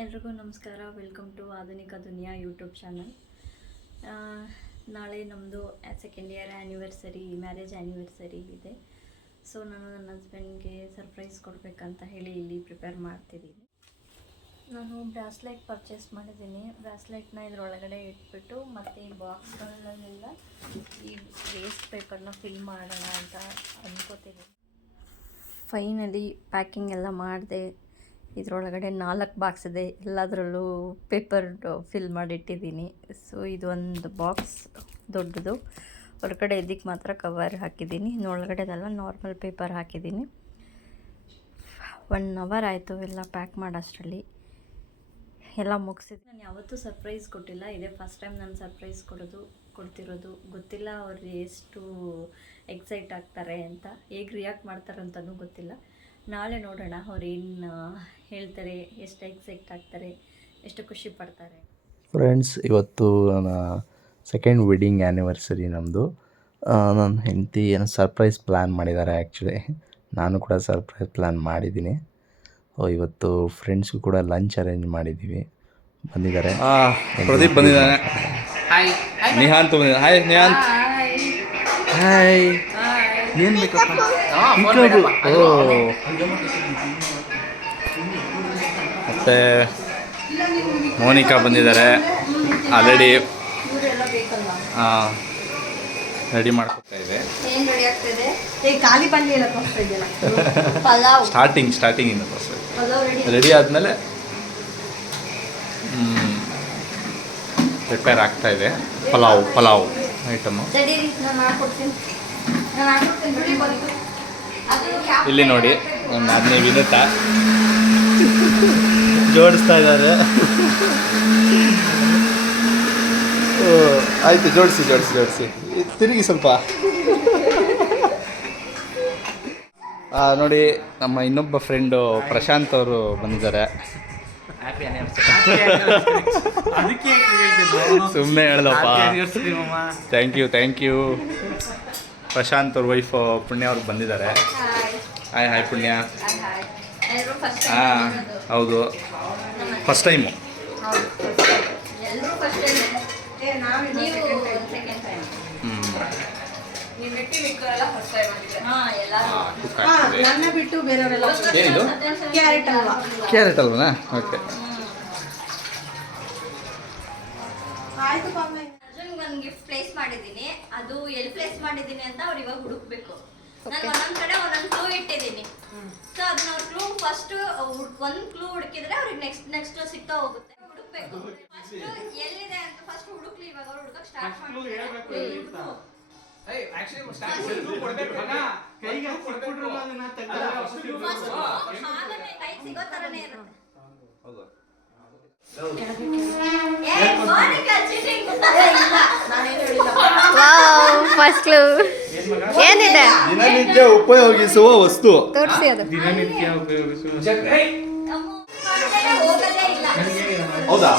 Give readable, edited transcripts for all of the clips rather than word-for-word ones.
ಎಲ್ರಿಗೂ ನಮಸ್ಕಾರ. Welcome to ಆಧುನಿಕ ದುನಿಯಾ ಯೂಟ್ಯೂಬ್ ಚಾನಲ್. ನಾಳೆ ನಮ್ಮದು second year anniversary, marriage anniversary ಇದೆ. ಸೊ ನಾನು ನನ್ನ ಹಸ್ಬೆಂಡ್ಗೆ ಸರ್ಪ್ರೈಸ್ ಕೊಡಬೇಕಂತ ಹೇಳಿ ಇಲ್ಲಿ ಪ್ರಿಪೇರ್ ಮಾಡ್ತಿದ್ದೀನಿ. ನಾನು ಬ್ರಾಸ್ಲೆಟ್ ಪರ್ಚೇಸ್ ಮಾಡಿದ್ದೀನಿ. ಬ್ರಾಸ್ಲೆಟ್ನ ಇದರೊಳಗಡೆ ಇಟ್ಬಿಟ್ಟು ಮತ್ತು ಈ ಬಾಕ್ಸ್ಗಳಲ್ಲೆಲ್ಲ ಈ ವೇಸ್ಟ್ ಪೇಪರ್ನ ಫಿಲ್ ಮಾಡೋಣ ಅಂತ ಅಂದ್ಕೋತಿದ್ದೀನಿ. ಫೈನಲಿ ಪ್ಯಾಕಿಂಗ್ ಎಲ್ಲ ಮಾಡಿದೆ. ಇದರೊಳಗಡೆ 4 ಬಾಕ್ಸ್ ಇದೆ, ಎಲ್ಲದರಲ್ಲೂ ಪೇಪರ್ ಫಿಲ್ ಮಾಡಿಟ್ಟಿದ್ದೀನಿ. ಸೊ ಇದೊಂದು ಬಾಕ್ಸ್ ದೊಡ್ಡದು, ಹೊರಗಡೆ ಇದಕ್ಕೆ ಮಾತ್ರ ಕವರ್ ಹಾಕಿದ್ದೀನಿ, ಇನ್ನೊಳಗಡೆದೆಲ್ಲ ನಾರ್ಮಲ್ ಪೇಪರ್ ಹಾಕಿದ್ದೀನಿ. 1 ಅವರ್ ಆಯಿತು ಎಲ್ಲ ಪ್ಯಾಕ್ ಮಾಡೋಷ್ಟರಲ್ಲಿ, ಎಲ್ಲ ಮುಗಿಸಿದ್ದು. ನಾನು ಯಾವತ್ತೂ ಸರ್ಪ್ರೈಸ್ ಕೊಟ್ಟಿಲ್ಲ, ಇದೇ ಫಸ್ಟ್ ಟೈಮ್ ನಾನು ಸರ್ಪ್ರೈಸ್ ಕೊಡ್ತಿರೋದು. ಗೊತ್ತಿಲ್ಲ ಅವ್ರು ಎಷ್ಟು ಎಕ್ಸೈಟ್ ಆಗ್ತಾರೆ ಅಂತ, ಹೇಗೆ ರಿಯಾಕ್ಟ್ ಮಾಡ್ತಾರೆ ಅಂತಲೂ ಗೊತ್ತಿಲ್ಲ. ನಾಳೆ ನೋಡೋಣ ಅವ್ರು ಏನು ಹೇಳ್ತಾರೆ, ಎಷ್ಟು ಎಕ್ಸೈಟ್ ಆಗ್ತಾರೆ, ಎಷ್ಟು ಖುಷಿ ಪಡ್ತಾರೆ. ಫ್ರೆಂಡ್ಸ್, ಇವತ್ತು ನನ್ನ ಸೆಕೆಂಡ್ ವೆಡ್ಡಿಂಗ್ ಆ್ಯನಿವರ್ಸರಿ ನಮ್ಮದು. ನನ್ನ ಹೆಂಡತಿ ಏನೋ ಸರ್ಪ್ರೈಸ್ ಪ್ಲ್ಯಾನ್ ಮಾಡಿದ್ದಾರೆ. ಆ್ಯಕ್ಚುಲಿ ನಾನು ಕೂಡ ಸರ್ಪ್ರೈಸ್ ಪ್ಲ್ಯಾನ್ ಮಾಡಿದ್ದೀನಿ. ಇವತ್ತು ಫ್ರೆಂಡ್ಸ್ಗೂ ಕೂಡ ಲಂಚ್ ಅರೇಂಜ್ ಮಾಡಿದ್ದೀವಿ, ಬಂದಿದ್ದಾರೆ. ಪ್ರದೀಪ್ ಬಂದಿದ್ದಾನೆ. ನಿಹಾಂತ್ ಬಂದಿದ್ದಾನೆ. ಹಾಯ್ ನಿಹಾಂತ್. ಹಾಯ್. ಏನು ಬೇಕಪ್ಪ? ಮತ್ತು ಮೋನಿಕಾ ಬಂದಿದ್ದಾರೆ. ಆಲ್ರೆಡಿ ರೆಡಿ ಮಾಡ್ಕೊತಾ ಇದೆ. ಸ್ಟಾರ್ಟಿಂಗಿಂದ ರೆಡಿ ಆದಮೇಲೆ ಪ್ರಿಪೇರ್ ಆಗ್ತಾ ಇದೆ. ಪಲಾವ್ ಐಟಮು. ಇಲ್ಲಿ ನೋಡಿ, ಒಂದು 15 ವಿನುತ್ತಾ ಜೋಡಿಸ್ತಾ ಇದ್ದಾರೆ. ಆಯಿತು, ಜೋಡಿಸಿ ತಿರುಗಿ ಸ್ವಲ್ಪ. ನೋಡಿ, ನಮ್ಮ ಇನ್ನೊಬ್ಬ ಫ್ರೆಂಡು ಪ್ರಶಾಂತ್ ಅವರು ಬಂದಿದ್ದಾರೆ. ಸುಮ್ಮನೆ ಹೇಳ್ದಪ್ಪ. Thank you. ಪ್ರಶಾಂತ್ ಅವ್ರ ವೈಫ್ ಪುಣ್ಯ ಅವ್ರಿಗೆ ಬಂದಿದ್ದಾರೆ. ಹಾಯ್ ಪುಣ್ಯ. ಹಾಂ ಹೌದು, ಫಸ್ಟ್ ಟೈಮು. ಏನಿದು? ಕ್ಯಾರೆಟ್ ಅಲ್ವನಾ? ಓಕೆ. ಒಂದು ಗಿಫ್ಟ್ ಪ್ಲೇಸ್ ಮಾಡಿದ್ದೀನಿ, ಅದು ಎಲ್ಲಿ ಪ್ಲೇಸ್ ಮಾಡಿದ್ದೀನಿ ಅಂತ ಅವ್ರು ಇವಾಗ ಹುಡುಕ್ಬೇಕು. ನಾನು ಒಂದೊಂದ್ ಕಡೆ ಒಂದೊಂದು ಕ್ಲೂ ಇಟ್ಟಿದ್ದೀನಿ. ಸೊ ಅದನ್ನ ಅವ್ರ ಕ್ಲೂ ಫಸ್ಟ್ ಒಂದು ಕ್ಲೂ ಹುಡುಕಿದ್ರೆ ಅವ್ರಿಗೆ ನೆಕ್ಸ್ಟ್ ಸಿಗ್ತಾ ಹೋಗುತ್ತೆ. ಹುಡುಕ್ಬೇಕು ಫಸ್ಟ್ ಎಲ್ಲಿದೆ ಅಂತ. ಫಸ್ಟ್ ಹುಡುಕ್ಲಿ, ಇವಾಗ ಅವ್ರು ಹುಡುಕಕ್ಕೆ ಸ್ಟಾರ್ಟ್ ಮಾಡ್ತಾರೆ. ಕೈ ಸಿಗೋ ತರನೇ ಇರುತ್ತೆ. ಫಸ್ಟ್ ಕ್ಲೂ ಏನಿದೆ? ದಿನನಿತ್ಯ ಉಪಯೋಗಿಸುವ ವಸ್ತು. ತೋರಿಸಿ ಅದು. ದಿನನಿತ್ಯ ಉಪಯೋಗಿಸುವ. ಹೌದಾ?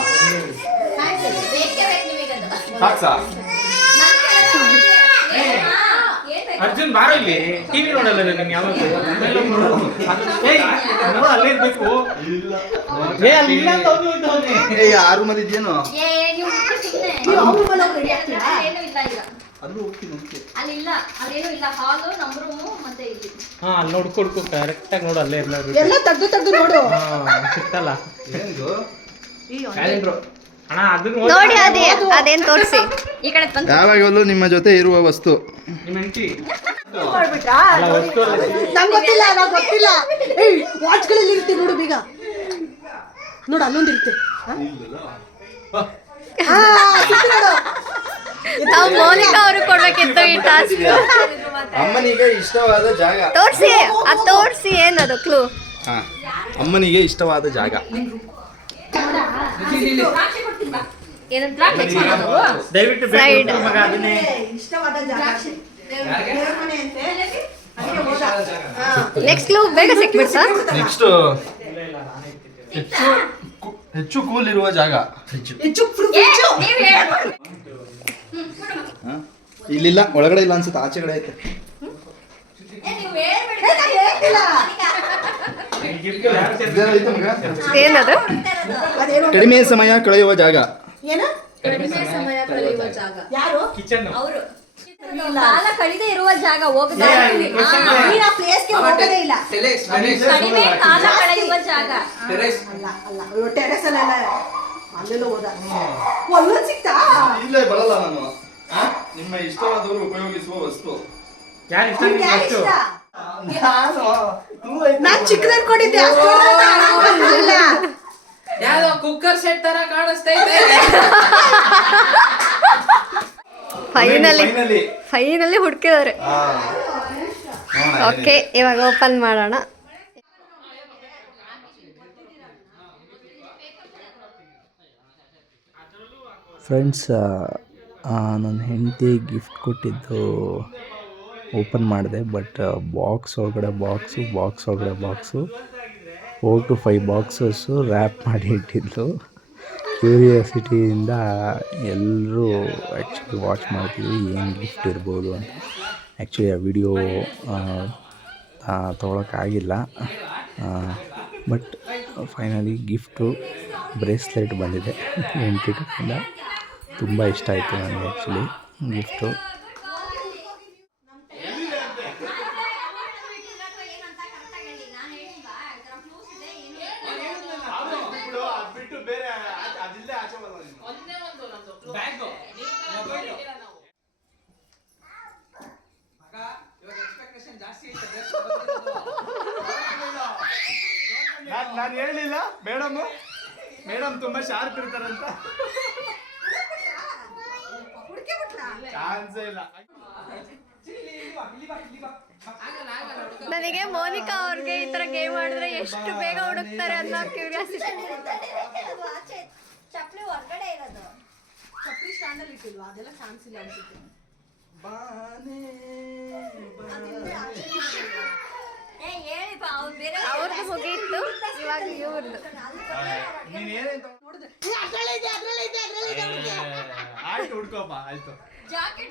ಸಾಕ್ಸಾ? ಅರ್ಜುನ್ ಬಾರೋ ಇಲ್ಲಿ. ಟಿವಿ ನೋಡಲ್ಲ ನಾನು ಯಾವಾಗ. ಅಲ್ಲೇ ಇರ್ಬೇಕು. ಆ ರೂಮಲ್ಲಿ ಇದೆಯೇನೋ? ಅಲ್ಲಿ ನೋಡ್ಕೊಡ್ಕೊ, ಕರೆಕ್ಟ್ ಆಗಿ ನೋಡು. ಅಲ್ಲೇ ಎಲ್ಲ ತೆಗ್ದು ನೋಡು. ಸಿಕ್ತಲ್ಲ ಅಣ್ಣ, ಅದನ್ನ ನೋಡಿ ಅದೇನ್ ತೋರಿಸಿ. ಈ ಕಡೆ ಬಂದು ಯಾವಾಗಲೂ ನಿಮ್ಮ ಜೊತೆ ಇರುವ ವಸ್ತು. ನಿಮ್ಮ ಹೆಂಡತಿ ನಂಗೆ ಗೊತ್ತಿಲ್ಲ. ವಾಚ್ಗಳಲ್ಲಿ ಇರುತ್ತೆ ನೋಡು, ಬೀಗ ನೋಡು, ಅಲ್ಲೊಂದು ಇರುತ್ತೆ. ನಾವು ಮೋನಿಕಾ ಅವ್ರಿಗೆ ಕೊಡ್ಬೇಕಿತ್ತು ಈ ಟಾಸ್ಕ್. ಅಮ್ಮನಿಗೆ ಇಷ್ಟವಾದ ಜಾಗ. ತೋರಿಸಿ ಏನದು ಕ್ಲೂ? ಅಮ್ಮನಿಗೆ ಇಷ್ಟವಾದ ಜಾಗ. ದಯವಿಟ್ಟು ಸೈಡ್ ಇಷ್ಟವಾದ ಜಾಗ. ನೆಕ್ಸ್ಟ್ ಕ್ಲೂ ಬೇಗ ಸಿಕ್ಬಿಡ್ತಾ? ನೆಕ್ಸ್ಟ್ ಹೆಚ್ಚು ಕೂಲ್ ಇರುವ ಜಾಗ. ಇಲ್ಲಿಲ್ಲ, ಒಳಗಡೆ ಇಲ್ಲ ಅನ್ಸುತ್ತೆ, ಆಚೆಗಡೆ ಐತೆ. ಏನದು? ಅದೇನು ಕಡಿಮೆ ಸಮಯ ಕಳೆಯುವ ಜಾಗ. ಏನು ಯಾರು ಕಿಚನ್ ಅವರು ಕಾಲ ಕಳೆದೇ ಇರುವ ಜಾಗ ಹೋಗದ ನೀನ್ ಆ ಪ್ಲೇಸ್ಗೆ ಹೋಗೋದೇ ಇಲ್ಲ. ಕಡಿಮೆ ಕಾಲ ಕಳೆಯುವ ಜಾಗ. ಅಲ್ಲ ಅಲ್ಲ ಟೆರೆಸ್ ಅಲ್ಲೆಲ್ಲ ಅಲ್ಲೆಲ್ಲ ಹೋದ ಒಲ್ಲೊಂದು ಸಿಕ್ತಾ. ಇಲ್ಲೇ ಬರಲ್ಲ ನಾನು. ನಿಮ್ಮ ಇಷ್ಟವಾದವರು ಉಪಯೋಗಿಸುವ ವಸ್ತು. ಯಾರು ಇಷ್ಟ ನಿಮ್ಗೆ ಯಾರು ನಿಮ್ಗೆ ಇಷ್ಟ? ನಾನು ನಾನ್ ಚಿಕ್ಕದ್ ಅನ್ಕೊಂಡಿದ್ದೆ ಅಷ್ಟೊಂದು ಯಾವ್ದೋ ಕುಕ್ಕರ್ ಸೆಟ್ ತರ ಕಾಣಿಸ್ತೈತೆ. ಫೈನಲಿ ಹುಡುಕಿದ್ದಾರೆ. ಓಕೆ, ಇವಾಗ ಓಪನ್ ಮಾಡೋಣ. ಫ್ರೆಂಡ್ಸ್, ನನ್ನ ಹೆಂಡತಿ ಗಿಫ್ಟ್ ಕೊಟ್ಟಿದ್ದು ಓಪನ್ ಮಾಡಿದೆ. ಬಟ್ ಬಾಕ್ಸ್ ಒಳಗಡೆ ಬಾಕ್ಸು 4 to 5 ಬಾಕ್ಸಸ್ಸು ರ್ಯಾಪ್ ಮಾಡಿ ಇಟ್ಟಿದ್ದು. ಕ್ಯೂರಿಯಾಸಿಟಿಯಿಂದ ಎಲ್ಲರೂ ಆ್ಯಕ್ಚುಲಿ ವಾಚ್ ಮಾಡ್ತಿದ್ವಿ ಏನು ಗಿಫ್ಟ್ ಇರ್ಬೋದು ಅಂತ. ಆ್ಯಕ್ಚುಲಿ ಆ ವಿಡಿಯೋ ತೊಗೊಳಕ್ಕಾಗಿಲ್ಲ. ಬಟ್ ಫೈನಲಿ ಗಿಫ್ಟು ಬ್ರೇಸ್ಲೆಟ್ ಬಂದಿದೆ ಹೆಂಡತಿಯಿಂದ. ತುಂಬ ಇಷ್ಟ ಆಯಿತು ನನಗೆ ಆ್ಯಕ್ಚುಲಿ ಗಿಫ್ಟು. ನಾನು ಹೇಳಲಿಲ್ಲ ಮೇಡಮ್ ತುಂಬಾ ಶಾರ್ಪ್ ಇರ್ತಾರಂತ. ಚಾನ್ಸೇ ಇಲ್ಲ. ನನಗೆ ಮೋನಿಕಾ ಅವ್ರಿಗೆ ಈ ತರ ಗೇಮ್ ಆಡಿದ್ರೆ ಎಷ್ಟು ಬೇಗ ಹುಡುಕ್ತಾರೆ ಅನ್ನೋ ಕ್ಯೂರಿಯಾಸಿಟಿ. ಚಪ್ಪಲಿ ಹೊರಗಡೆ ಇರೋದು. ಚಪ್ಪಲಿ ಸ್ಟ್ಯಾಂಡ್ ಅಲ್ಲಿ ಇಟ್ಟಿಲ್ವಾ? ಅದೆಲ್ಲ ಚಾನ್ಸ್ ಇಲ್ಲ ಅನ್ಸುತ್ತೆ. ಅವ್ರದ್ದು ಮುಗೀತು, ಇವಾಗ ಇವ್ರದ್ದು. ಆಯ್ತು ಹುಡ್ಕೋಪ್ಪ, ಆಯ್ತು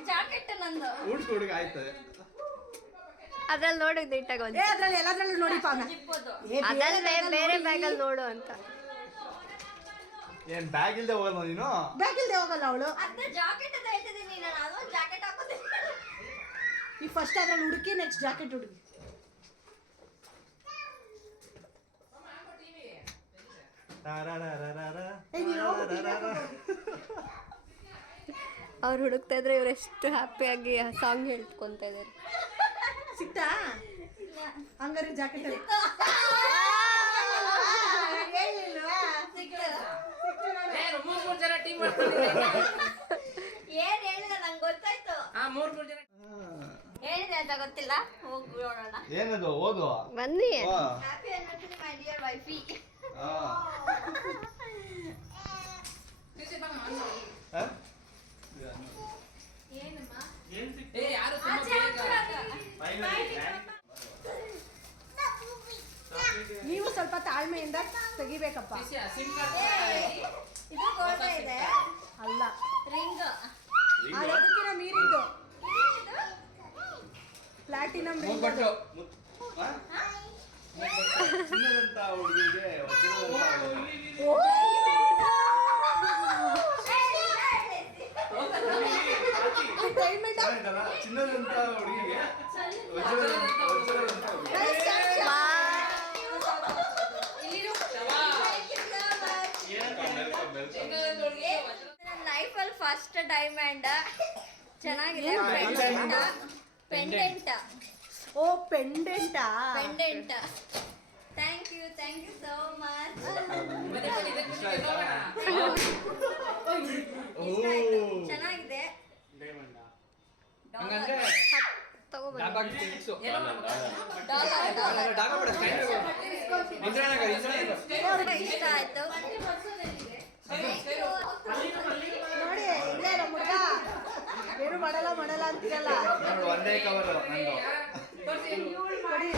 ಜಾಕೆಟ್ ನಂದು. ಹುಡುಗ ಆಯ್ತು. ಅದ್ರಲ್ಲಿ ನೋಡಿದ್ದು ಇಟ್ಟಾಗ ಅದ್ರಲ್ಲಿ ಎಲ್ಲದ್ರಲ್ಲೂ ನೋಡಿ ಪಾವನ. ಅದಲ್ಲೇ ಬೇರೆ ಬ್ಯಾಗಲ್ಲಿ ನೋಡು ಅಂತ. ಏನ್ ಬ್ಯಾಗ್ ಇಲ್ದೆ ಹೋಗಲ್ಲ ನೀನು? ಬ್ಯಾಗ್ ಇಲ್ದೆ ಹೋಗಲ್ಲ ಅವಳು. ಅದ್ನ ಜಾಕೆಟ್ ಅಂತ ಹೇಳ್ತಿದ್ದೀನಿ ನಾನು. ಅದೊಂದು ಜಾಕೆಟ್ ಹಾಕೋತೀನಿ. ಈ ಫಸ್ಟ್ ಅದ್ರಲ್ಲಿ ಹುಡುಕಿ ನೆಕ್ಸ್ಟ್ ಜಾಕೆಟ್ ಹುಡುಗಿ. ಅವ್ರು ಹುಡುಕ್ತಾ ಇದ್ರೆ ಇವ್ರು ಎಷ್ಟು ಹ್ಯಾಪಿಯಾಗಿ ಸಾಂಗ್ ಹೇಳ್ಕೊಂತ ಇದ್ದಾರೆ. ಸಿಕ್ತಾ? ಹಂಗಾರೆ ಜಾಕೆಟ್ ಅಲ್ಲಿ ಮೂರ್ ಜನ ಟೀಮ್ ಮಾಡ್ಕೊಂಡಿದ್ದಾರೆ. ಏನ್ ಹೇಳಿದ ನಂಗೆ ಗೊತ್ತಾಯ್ತು. ಮೂರ್ ಜನ ಹೇಳಿದೆ ಅಂತ ಗೊತ್ತಿಲ್ಲ. ಹೋಗಿ ನೋಡೋಣ. ಏನದು ಓದು ಬನ್ನಿ. Happy anniversary my dear wifey. ಯಾರು ನೀವು ಸ್ವಲ್ಪ ತಾಳ್ಮೆಯಿಂದ ತೆಗಿಬೇಕಪ್ಪ. ಇದು ಗೋಲ್ಡ್ ಇದೆ. ಅಲ್ಲ, ರಿಂಗ್. ಅದಕ್ಕಿಂತ ಮೀರಿದ್ದು ಪ್ಲಾಟಿನಮ್ ರಿಂಗ್. ಚಿನ್ನದಂತ ಹುಡುಗಿಗೆ ಚಿನ್ನದಂತ ಹುಡುಗಿಗೆ ಲೈಫಲ್ಲಿ ಫಸ್ಟ್ ಡೈಮಂಡ್. ಚೆನ್ನಾಗಿದೆ. ಪೆಂಡೆಂಟ್. ಓ ಪೆಂಡೆಂಟಾ? Pendant. Thank you so much. ಚೆನ್ನಾಗಿದೆ. ಇಷ್ಟ ಆಯ್ತು. ನೋಡಿ ಇಲ್ಲೇ ನಮ್ಮ ಹುಡುಗ ಏನು ಮಾಡಲ್ಲ ಅಂತೀರಲ್ಲ. ಒಂದೇ ಕವರ್ ನಂದು. ನೋಡಿ